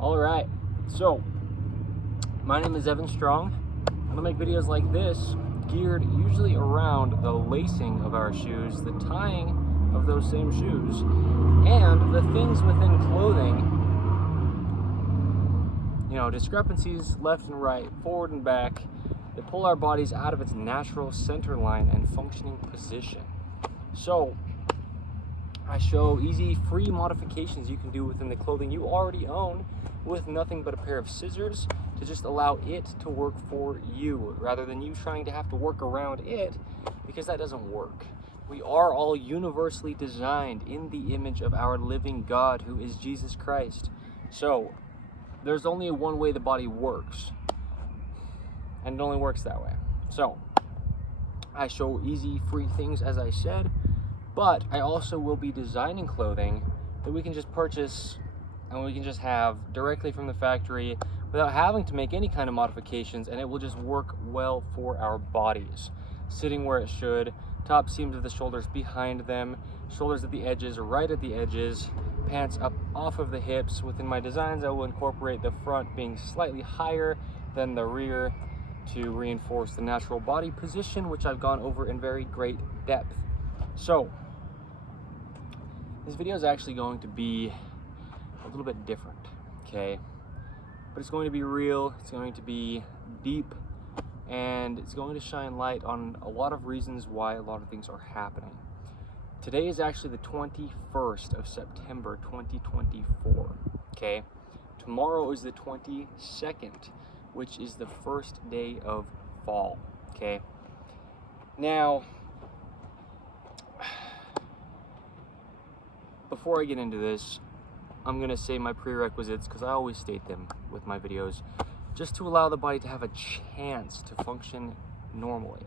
Alright, so my name is Evan Strong. I'm gonna make videos like this geared usually around the lacing of our shoes, the tying of those same shoes, and the things within clothing, you know, discrepancies left and right, forward and back, that pull our bodies out of its natural center line and functioning position. So I show easy, free modifications you can do within the clothing you already own with nothing but a pair of scissors to just allow it to work for you rather than you trying to have to work around it, because that doesn't work. We are all universally designed in the image of our living God, who is Jesus Christ. So there's only one way the body works, and it only works that way. So I show easy, free things, as I said, but I also will be designing clothing that we can just purchase and we can just have directly from the factory without having to make any kind of modifications, and it will just work well for our bodies. Sitting where it should, top seams of the shoulders behind them, shoulders at the edges, right at the edges, pants up off of the hips. Within my designs, I will incorporate the front being slightly higher than the rear to reinforce the natural body position, which I've gone over in very great depth. So this video is actually going to be a little bit different, okay? But it's going to be real, it's going to be deep, and it's going to shine light on a lot of reasons why a lot of things are happening. Today is actually the 21st of September 2024, okay? Tomorrow is the 22nd, which is the first day of fall, okay? Now, before I get into this, I'm gonna say my prerequisites, because I always state them with my videos, just to allow the body to have a chance to function normally.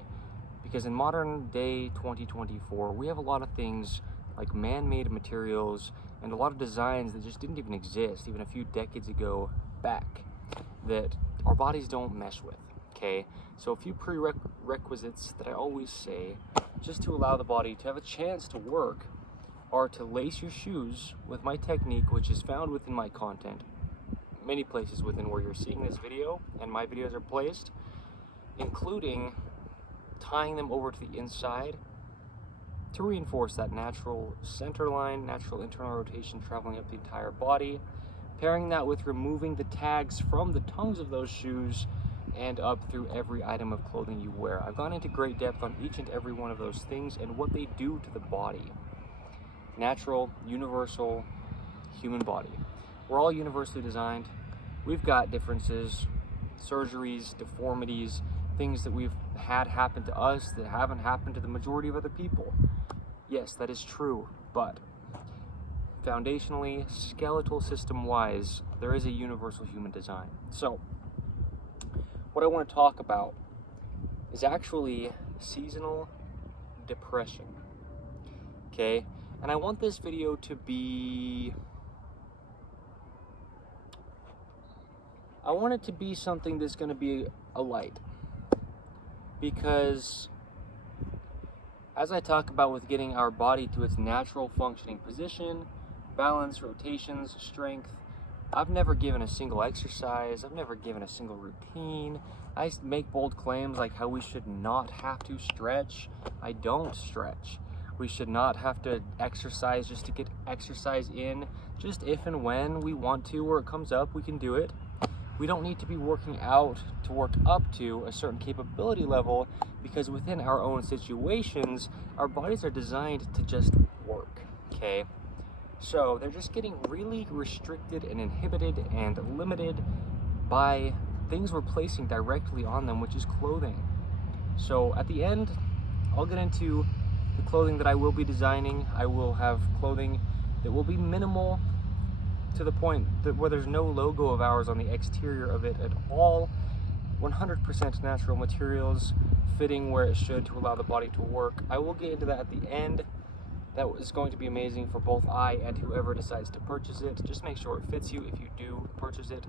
Because in modern day 2024, we have a lot of things like man-made materials and a lot of designs that just didn't even exist even a few decades ago back, that our bodies don't mesh with, okay? So a few prerequisites that I always say, just to allow the body to have a chance to work, are to lace your shoes with my technique, which is found within my content, many places within where you're seeing this video and my videos are placed, including tying them over to the inside to reinforce that natural center line, natural internal rotation traveling up the entire body, pairing that with removing the tags from the tongues of those shoes and up through every item of clothing you wear. I've gone into great depth on each and every one of those things and what they do to the body. Natural, universal, human body. We're all universally designed. We've got differences, surgeries, deformities, things that we've had happen to us that haven't happened to the majority of other people. Yes, that is true, but foundationally, skeletal system-wise, there is a universal human design. So, what I want to talk about is actually seasonal depression, okay? And I want this video to be, I want it to be something that's going to be a light. Because as I talk about with getting our body to its natural functioning position, balance, rotations, strength, I've never given a single exercise, I've never given a single routine. I make bold claims like how we should not have to stretch. I don't stretch. We should not have to exercise just to get exercise in. Just if and when we want to, or it comes up, we can do it. We don't need to be working out to work up to a certain capability level, because within our own situations, our bodies are designed to just work, okay? So they're just getting really restricted and inhibited and limited by things we're placing directly on them, which is clothing. So at the end, I'll get into the clothing that I will be designing. I will have clothing that will be minimal to the point that where there's no logo of ours on the exterior of it at all. 100% natural materials, fitting where it should to allow the body to work. I will get into that at the end. That is going to be amazing for both I and whoever decides to purchase it. Just make sure it fits you. If you do purchase it,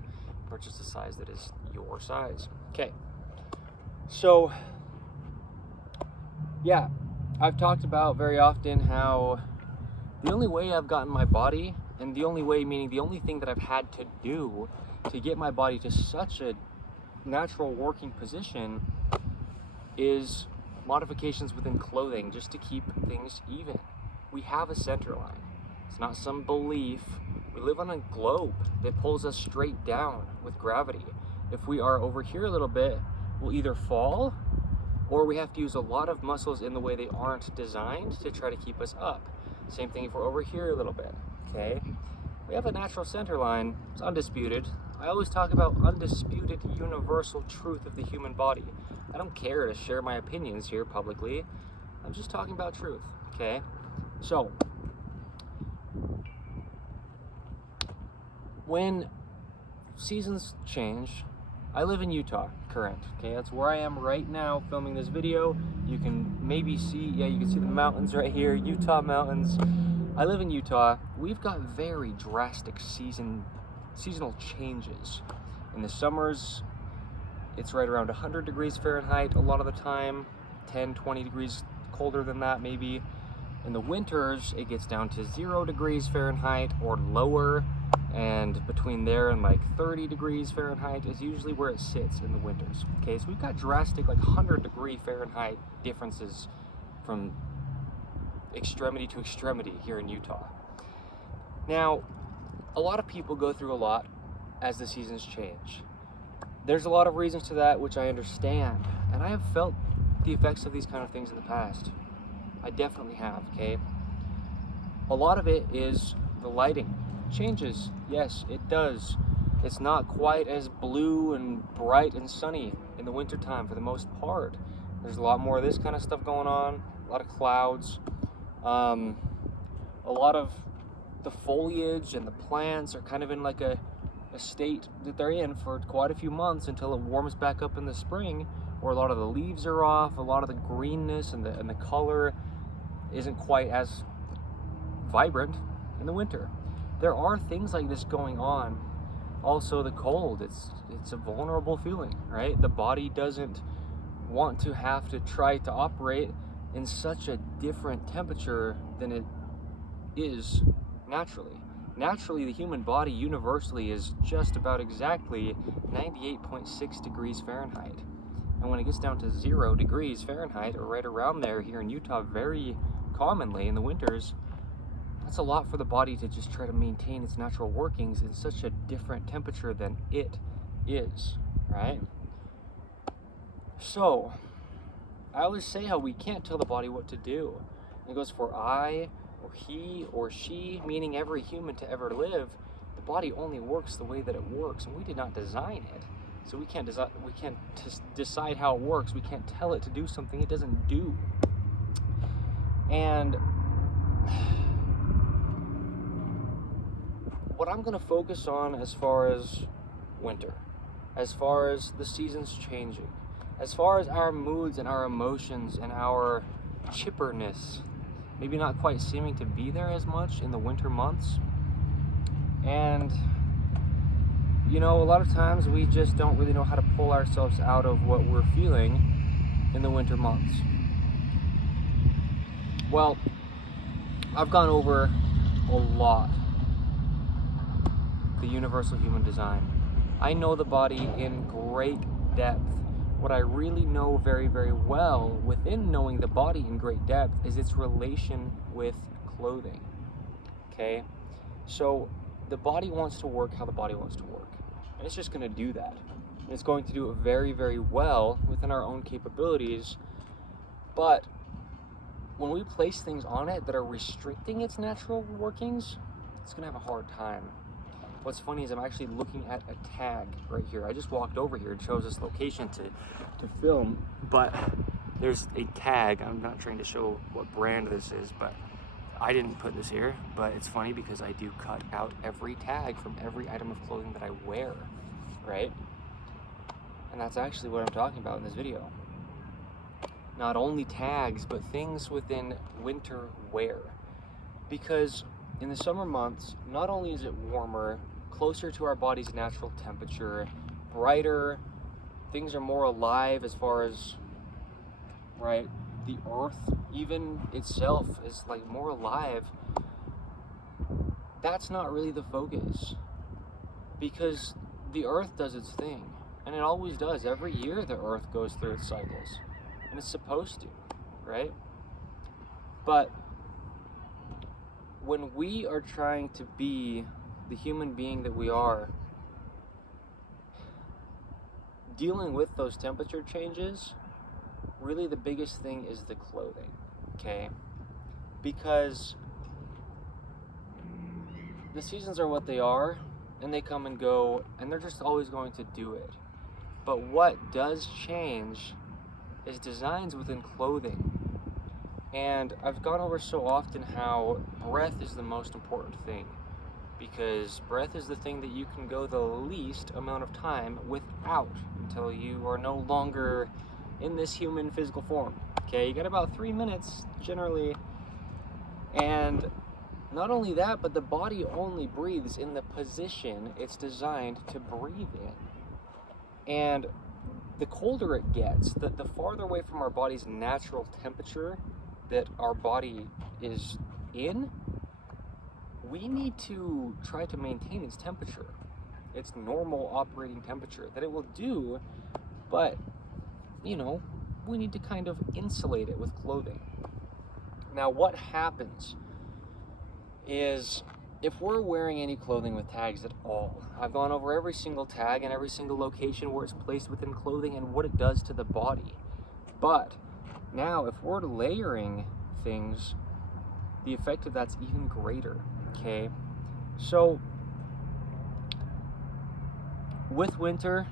purchase the size that is your size. Okay, so yeah, I've talked about very often how the only way I've gotten my body And the only way, meaning the only thing that I've had to do to get my body to such a natural working position is modifications within clothing, just to keep things even. We have a center line. It's not some belief. We live on a globe that pulls us straight down with gravity. If we are over here a little bit, we'll either fall, or we have to use a lot of muscles in the way they aren't designed to try to keep us up. Same thing if we're over here a little bit, okay? We have a natural center line. It's undisputed. I always talk about undisputed universal truth of the human body. I don't care to share my opinions here publicly. I'm just talking about truth, okay? So, when seasons change, I live in Utah, current, okay? That's where I am right now filming this video. You can maybe see, yeah, you can see the mountains right here, Utah mountains. I live in Utah. We've got very drastic seasonal changes. In the summers, it's right around 100 degrees Fahrenheit a lot of the time, 10, 20 degrees colder than that maybe. In the winters, it gets down to 0 degrees Fahrenheit or lower, and between there and like 30 degrees Fahrenheit is usually where it sits in the winters. Okay, so we've got drastic like 100-degree Fahrenheit differences from extremity to extremity here in Utah. Now, a lot of people go through a lot as the seasons change. There's a lot of reasons to that, which I understand, and I have felt the effects of these kind of things in the past. I definitely have, okay? A lot of it is the lighting changes. Yes, it does. It's not quite as blue and bright and sunny in the wintertime for the most part. There's a lot more of this kind of stuff going on, a lot of clouds. A lot of the foliage and the plants are kind of in like a state that they're in for quite a few months until it warms back up in the spring, where a lot of the leaves are off, a lot of the greenness and the color isn't quite as vibrant in the winter. There are things like this going on. Also, the cold, it's a vulnerable feeling, right? The body doesn't want to have to try to operate in such a different temperature than it is naturally. Naturally, the human body universally is just about exactly 98.6 degrees Fahrenheit. And when it gets down to 0 degrees Fahrenheit, or right around there here in Utah, very commonly in the winters, that's a lot for the body to just try to maintain its natural workings in such a different temperature than it is, right? So, I always say how we can't tell the body what to do. And it goes for I, or he, or she, meaning every human to ever live. The body only works the way that it works, and we did not design it. So we can't decide how it works. We can't tell it to do something it doesn't do. And what I'm going to focus on as far as winter, as far as the seasons changing, as far as our moods and our emotions and our chipperness, maybe not quite seeming to be there as much in the winter months. And, you know, a lot of times we just don't really know how to pull ourselves out of what we're feeling in the winter months. Well, I've gone over a lot the universal human design. I know the body in great depth. What I really know very, very well within knowing the body in great depth is its relation with clothing. Okay? So the body wants to work how the body wants to work. And it's just going to do that. And it's going to do it very, very well within our own capabilities. But when we place things on it that are restricting its natural workings, it's going to have a hard time. What's funny is I'm actually looking at a tag right here. I just walked over here and chose this location to film, but there's a tag. I'm not trying to show what brand this is, but I didn't put this here. But it's funny because I do cut out every tag from every item of clothing that I wear, right? And that's actually what I'm talking about in this video. Not only tags, but things within winter wear. Because in the summer months, not only is it warmer, closer to our body's natural temperature, brighter, things are more alive as far as, right, the earth even itself is like more alive. that's not really the focus, because the earth does its thing, and it always does. Every year the earth goes through its cycles, and it's supposed to, right? But when we are trying to be the human being that we are, dealing with those temperature changes, really the biggest thing is the clothing, okay? Because the seasons are what they are, and they come and go, and they're just always going to do it. But what does change is designs within clothing. And I've gone over so often how breath is the most important thing, because breath is the thing that you can go the least amount of time without until you are no longer in this human physical form. Okay, you got about 3 minutes generally, and not only that, but the body only breathes in the position it's designed to breathe in. And the colder it gets, the farther away from our body's natural temperature that our body is in, we need to try to maintain its temperature, its normal operating temperature that it will do, but, you know, we need to kind of insulate it with clothing. Now, what happens is, if we're wearing any clothing with tags at all, I've gone over every single tag and every single location where it's placed within clothing and what it does to the body. But now, if we're layering things, the effect of that's even greater, okay? So, with winter,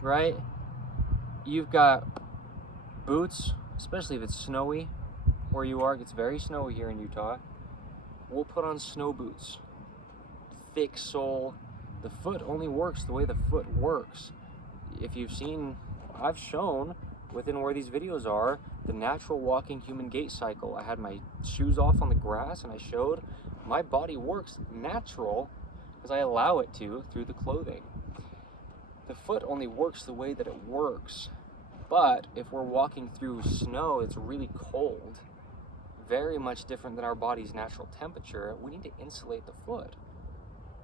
right, you've got boots, especially if it's snowy where you are. It gets very snowy here in Utah. We'll put on snow boots, thick sole. The foot only works the way the foot works. If you've seen, I've shown within where these videos are, the natural walking human gait cycle. I had my shoes off on the grass and I showed my body works natural because I allow it to through the clothing. The foot only works the way that it works. But if we're walking through snow, it's really cold, very much different than our body's natural temperature, we need to insulate the foot.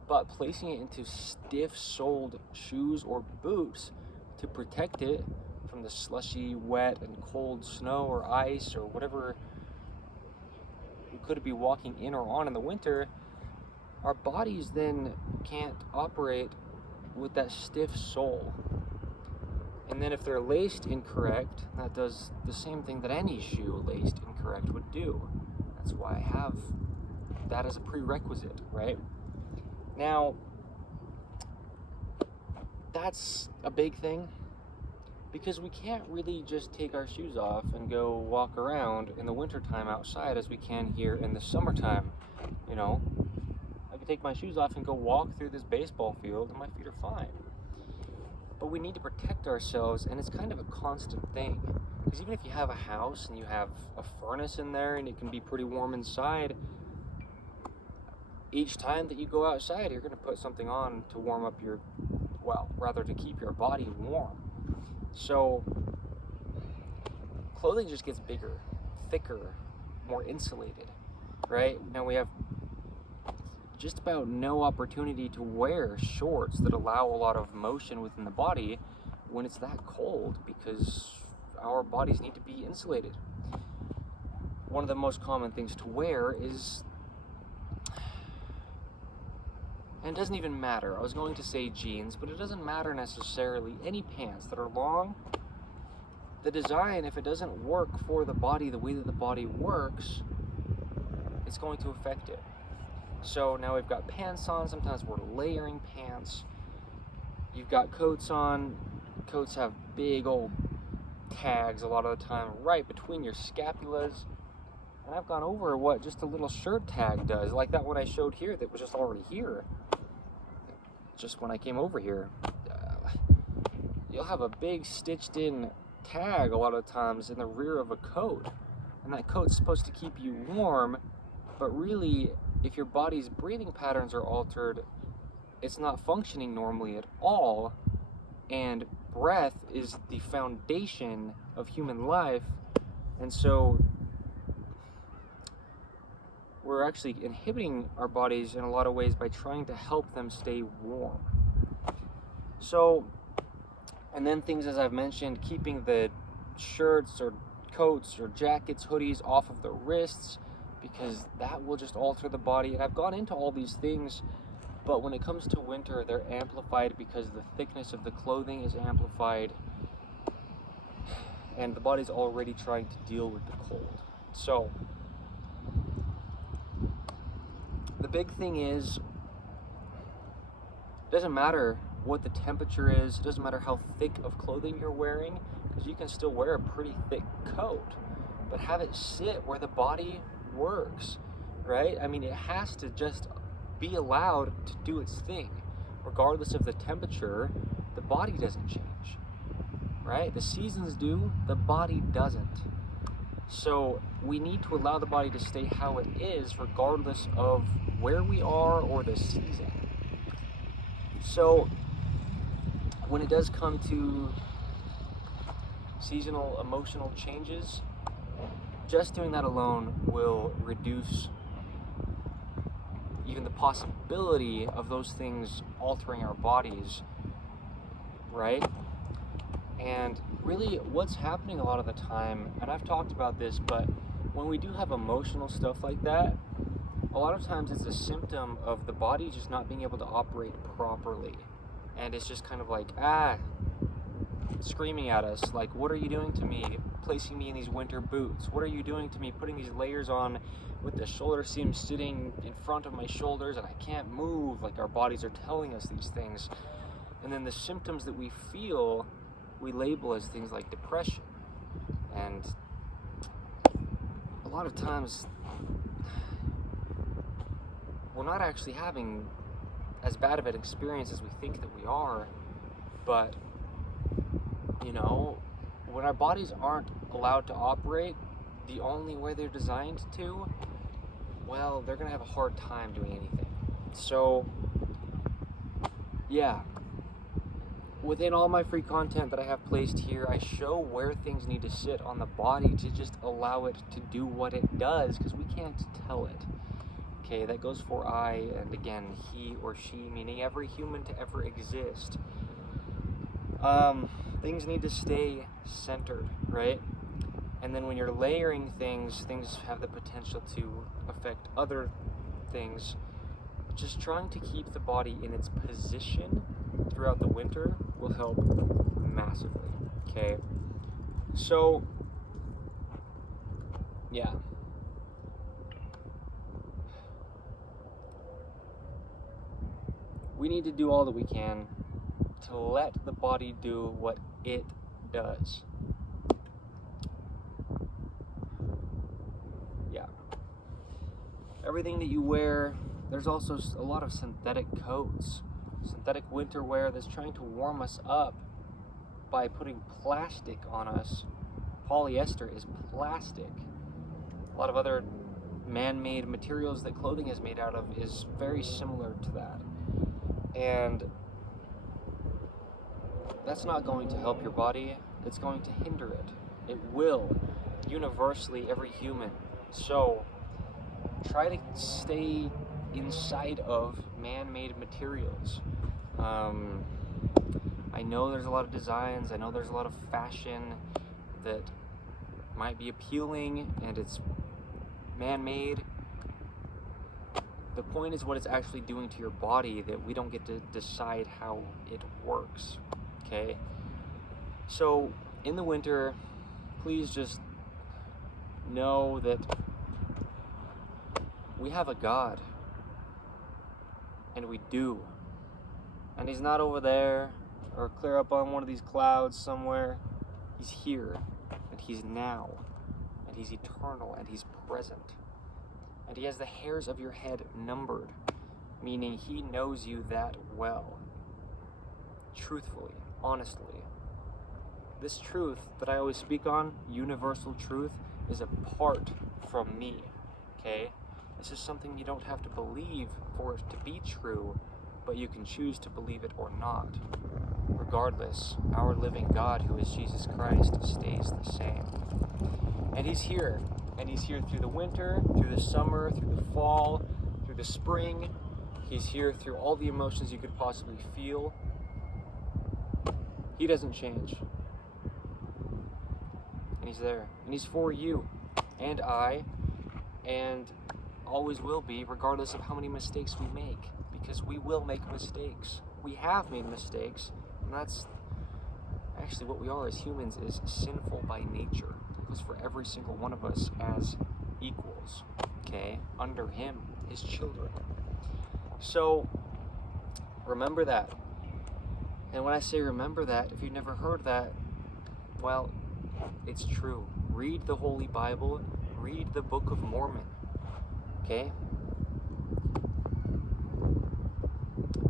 But placing it into stiff-soled shoes or boots to protect it from the slushy, wet, and cold snow or ice or whatever we could be walking in or on in the winter, our bodies then can't operate with that stiff sole. And then if they're laced incorrect, that does the same thing that any shoe laced incorrect would do. That's why I have that as a prerequisite, right? Now, that's a big thing, because we can't really just take our shoes off and go walk around in the wintertime outside as we can here in the summertime. You know, I could take my shoes off and go walk through this baseball field and my feet are fine. But we need to protect ourselves, and it's kind of a constant thing. Because even if you have a house and you have a furnace in there and it can be pretty warm inside, each time that you go outside, you're going to put something on to warm up your, well, rather to keep your body warm. So clothing just gets bigger, thicker, more insulated, right? Now we have just about no opportunity to wear shorts that allow a lot of motion within the body when it's that cold, because our bodies need to be insulated. One of the most common things to wear is, and it doesn't even matter, I was going to say jeans, but it doesn't matter necessarily, any pants that are long. The design, if it doesn't work for the body the way that the body works, it's going to affect it. So now we've got pants on, sometimes we're layering pants. You've got coats on. Coats have big old tags a lot of the time right between your scapulas. And I've gone over what just a little shirt tag does, like that one I showed here that was just already here. Just when I came over here. You'll have a big stitched in tag a lot of times in the rear of a coat. And that coat's supposed to keep you warm, but really, if your body's breathing patterns are altered, it's not functioning normally at all, and breath is the foundation of human life, and so we're actually inhibiting our bodies in a lot of ways by trying to help them stay warm. So, and then things, as I've mentioned, keeping the shirts or coats or jackets, hoodies off of the wrists, because that will just alter the body. And I've gone into all these things, but when it comes to winter, they're amplified because the thickness of the clothing is amplified, and the body's already trying to deal with the cold. So the big thing is, it doesn't matter what the temperature is, it doesn't matter how thick of clothing you're wearing, because you can still wear a pretty thick coat, but have it sit where the body works, right? I mean, it has to just be allowed to do its thing. Regardless of the temperature, the body doesn't change, right? The seasons do, the body doesn't. So we need to allow the body to stay how it is, regardless of where we are or the season. So when it does come to seasonal emotional changes, just doing that alone will reduce even the possibility of those things altering our bodies, right? And really what's happening a lot of the time, and I've talked about this, but when we do have emotional stuff like that, a lot of times it's a symptom of the body just not being able to operate properly. And it's just kind of like, screaming at us, like, what are you doing to me, placing me in these winter boots? What are you doing to me, putting these layers on with the shoulder seam sitting in front of my shoulders and I can't move? Like, our bodies are telling us these things. And then the symptoms that we feel, we label as things like depression. And a lot of times, we're not actually having as bad of an experience as we think that we are, but you know, when our bodies aren't allowed to operate the only way they're designed to, well, they're gonna have a hard time doing anything. So yeah, within all my free content that I have placed here, I show where things need to sit on the body to just allow it to do what it does, because we can't tell it. Okay, that goes for I, and again, he or she, meaning every human to ever exist. Things need to stay centered, right? And then when you're layering things, things have the potential to affect other things. Just trying to keep the body in its position throughout the winter will help massively, okay? So, yeah. We need to do all that we can to let the body do what it does. Yeah. Everything that you wear, there's also a lot of synthetic coats, synthetic winter wear that's trying to warm us up by putting plastic on us. Polyester is plastic. A lot of other man-made materials that clothing is made out of is very similar to that. And that's not going to help your body, it's going to hinder it. It will, universally, every human. So try to stay inside of man-made materials. I know there's a lot of designs, I know there's a lot of fashion that might be appealing and it's man-made. The point is what it's actually doing to your body, that we don't get to decide how it works, okay? So in the winter, please just know that we have a God, and we do. And he's not over there or clear up on one of these clouds somewhere. He's here, and he's now, and he's eternal, and he's present. And he has the hairs of your head numbered, meaning he knows you that well. Truthfully, honestly. This truth that I always speak on, universal truth, is apart from me, okay? This is something you don't have to believe for it to be true, but you can choose to believe it or not. Regardless, our living God, who is Jesus Christ, stays the same. And he's here, And he's here through the winter, through the summer, through the fall, through the spring. He's here through all the emotions you could possibly feel. He doesn't change. And he's there. And he's for you and I, and always will be, regardless of how many mistakes we make. Because we will make mistakes. We have made mistakes, and that's actually what we are as humans, is sinful by nature. It goes for every single one of us as equals, okay? Under him, his children. So, remember that. And when I say remember that, if you've never heard that, well, it's true. Read the Holy Bible, read the Book of Mormon, okay?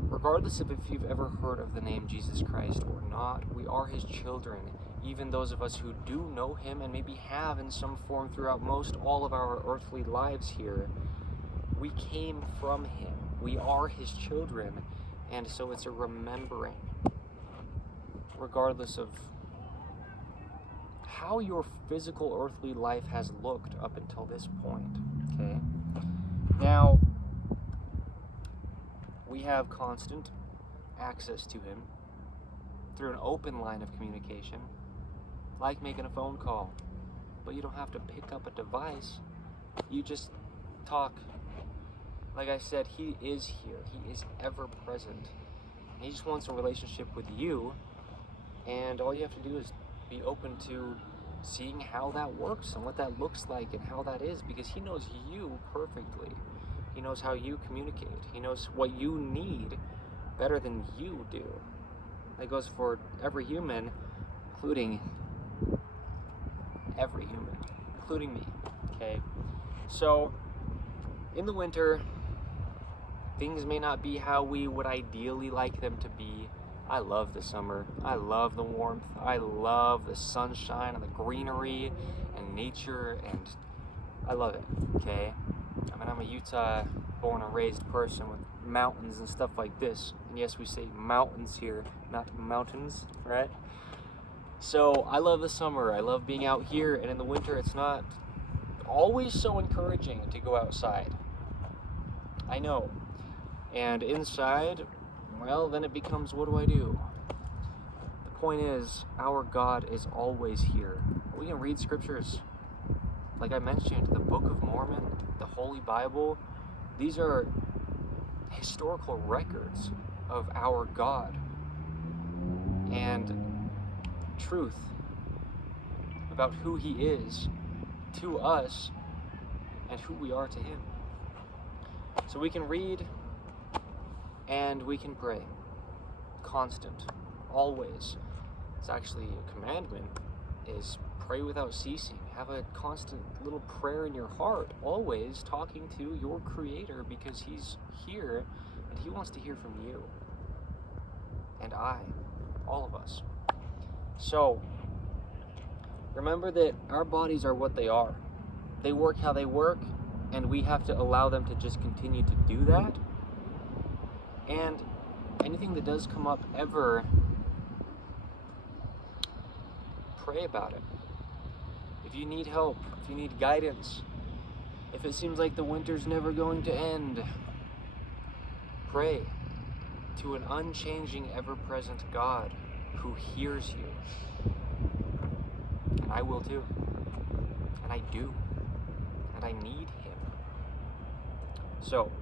Regardless of if you've ever heard of the name Jesus Christ or not, we are his children. Even those of us who do know him and maybe have in some form throughout most all of our earthly lives here, we came from him. We are his children, and so it's a remembering, regardless of how your physical earthly life has looked up until this point, okay? Now, we have constant access to him through an open line of communication, like making a phone call. But you don't have to pick up a device. You just talk. Like I said, he is here. He is ever present. He just wants a relationship with you, and all you have to do is be open to seeing how that works and what that looks like and how that is, because he knows you perfectly. He knows how you communicate. He knows what you need better than you do. That goes for every human, including me, okay? So, in the winter, things may not be how we would ideally like them to be. I love the summer. I love the warmth. I love the sunshine and the greenery and nature, and I love it, okay? I mean, I'm a Utah born and raised person with mountains and stuff like this. And yes, we say mountains here, not mountains, right? So I love the summer. I love being out here, and in the winter it's not always so encouraging to go outside. I know. And inside, well, then it becomes, what do I do? The point is, our God is always here. We can read scriptures. Like I mentioned, the Book of Mormon, the Holy Bible, these are historical records of our God and truth about who he is to us and who we are to him. So we can read and we can pray. Constant. Always. It's actually a commandment, is pray without ceasing. Have a constant little prayer in your heart, always talking to your Creator, because he's here and he wants to hear from you. And all of us. So, remember that our bodies are what they are. They work how they work, and we have to allow them to just continue to do that. And anything that does come up ever, pray about it. If you need help, if you need guidance, if it seems like the winter's never going to end, pray to an unchanging, ever-present God who hears you. And I will too. And I do. And I need him. So,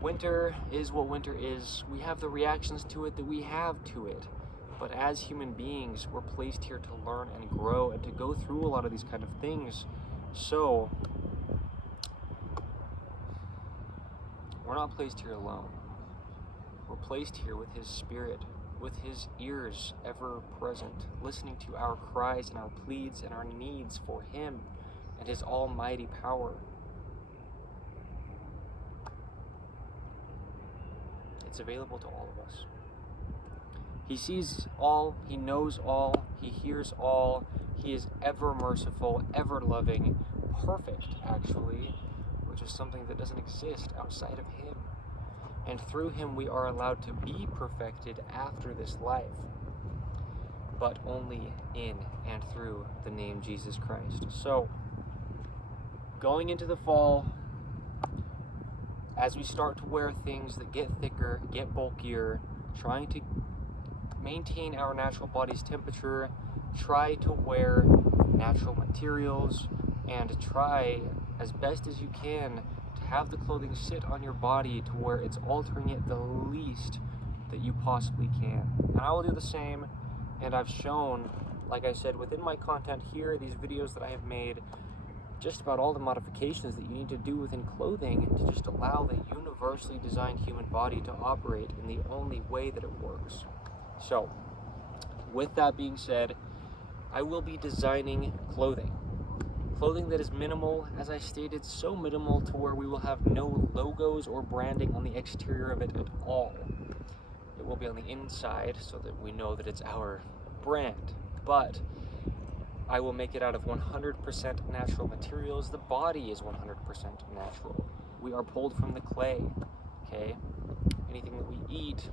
winter is what winter is. We have the reactions to it that we have to it. But as human beings, we're placed here to learn and grow and to go through a lot of these kind of things. So, we're not placed here alone. We're placed here with his Spirit, with his ears ever present, listening to our cries and our pleads and our needs for him and his almighty power. It's available to all of us. He sees all, he knows all, he hears all, he is ever merciful, ever loving, perfect actually, which is something that doesn't exist outside of him. And through him we are allowed to be perfected after this life, but only in and through the name Jesus Christ. So, going into the fall, as we start to wear things that get thicker, get bulkier, trying to maintain our natural body's temperature, try to wear natural materials, and try as best as you can to have the clothing sit on your body to where it's altering it the least that you possibly can. And I will do the same, and I've shown, like I said, within my content here, these videos that I have made, just about all the modifications that you need to do within clothing to just allow the universally designed human body to operate in the only way that it works. So, with that being said, I will be designing clothing. Clothing that is minimal, as I stated, so minimal to where we will have no logos or branding on the exterior of it at all. It will be on the inside so that we know that it's our brand, but I will make it out of 100% natural materials. The body is 100% natural. We are pulled from the clay, okay? Anything that we eat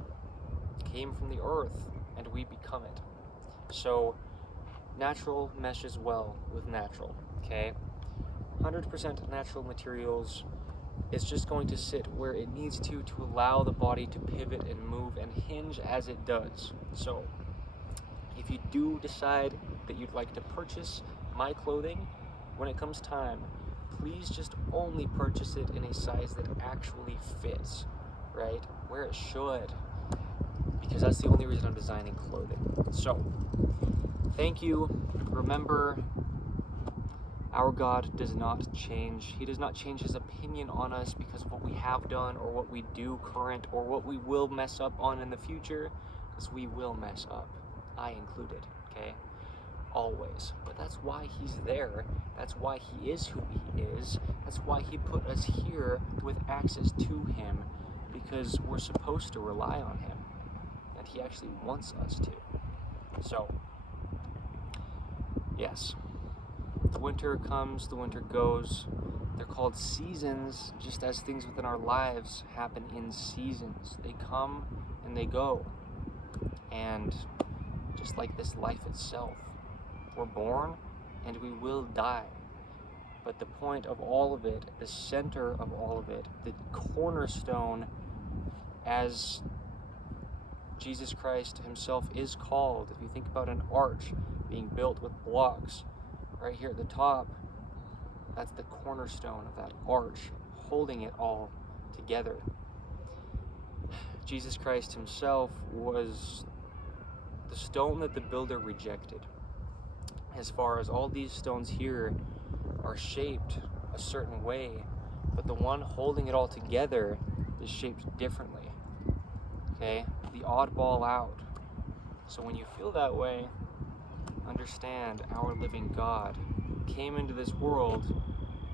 came from the earth and we become it. So natural meshes well with natural, okay? 100% natural materials is just going to sit where it needs to allow the body to pivot and move and hinge as it does. So if you do decide that you'd like to purchase my clothing, when it comes time, please just only purchase it in a size that actually fits, right? Where it should, because that's the only reason I'm designing clothing. So, thank you. Remember, our God does not change. He does not change his opinion on us because of what we have done or what we do current or what we will mess up on in the future, because we will mess up. I included, okay? Always. But that's why he's there. That's why he is who he is. That's why he put us here with access to him, because we're supposed to rely on him. And he actually wants us to. So, yes. The winter comes, the winter goes. They're called seasons, just as things within our lives happen in seasons. They come and they go. And just like this life itself, we're born and we will die. But the point of all of it, the center of all of it, the cornerstone, as Jesus Christ himself is called, if you think about an arch being built with blocks, right here at the top, that's the cornerstone of that arch, holding it all together. Jesus Christ himself was the stone that the builder rejected. As far as all these stones here are shaped a certain way, but the one holding it all together is shaped differently. Okay? The oddball out. So when you feel that way, understand our living God came into this world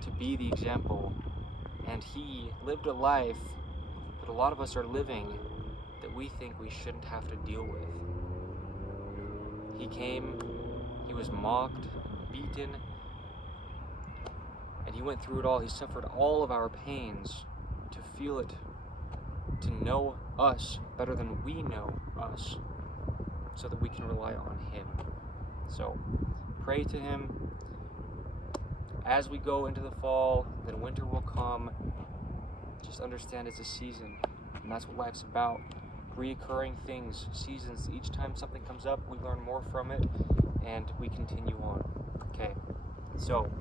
to be the example, and he lived a life that a lot of us are living that we think we shouldn't have to deal with. He came, he was mocked, beaten, and he went through it all. He suffered all of our pains to feel it, to know us better than we know us, so that we can rely on him. So, pray to him. As we go into the fall, then winter will come. Just understand it's a season, and that's what life's about. Reoccurring things, seasons. Each time something comes up, we learn more from it, and we continue on. Okay, so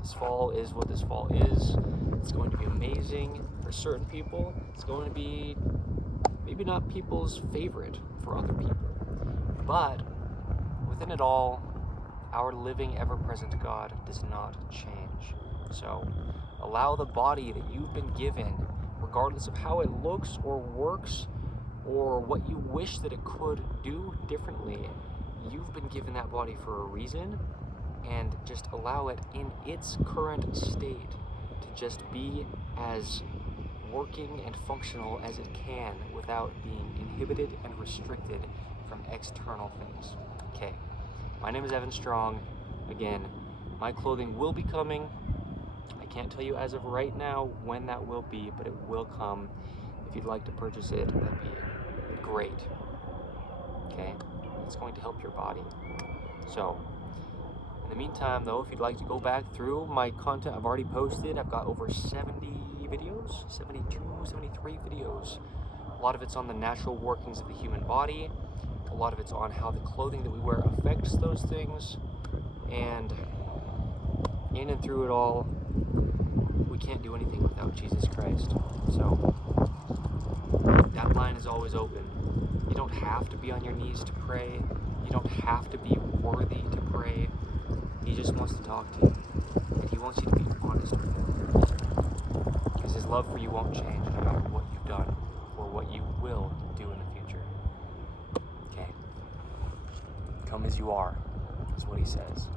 this fall is what this fall is. It's going to be amazing for certain people. It's going to be maybe not people's favorite for other people, but within it all, our living, ever-present God does not change. So allow the body that you've been given, regardless of how it looks or works, or what you wish that it could do differently, you've been given that body for a reason, and just allow it in its current state to just be as working and functional as it can without being inhibited and restricted from external things. Okay, my name is Evan Strong. Again, my clothing will be coming. I can't tell you as of right now when that will be, but it will come. If you'd like to purchase it, that'd be great. Okay? It's going to help your body. So, in the meantime, though, if you'd like to go back through my content I've already posted, I've got over 70 videos, 72, 73 videos. A lot of it's on the natural workings of the human body. A lot of it's on how the clothing that we wear affects those things. And in and through it all, we can't do anything without Jesus Christ. So that line is always open. You don't have to be on your knees to pray. You don't have to be worthy to pray. He just wants to talk to you. And he wants you to be honest with him. Because his love for you won't change no matter what you've done or what you will do in the future. Okay. Come as you are, is what he says.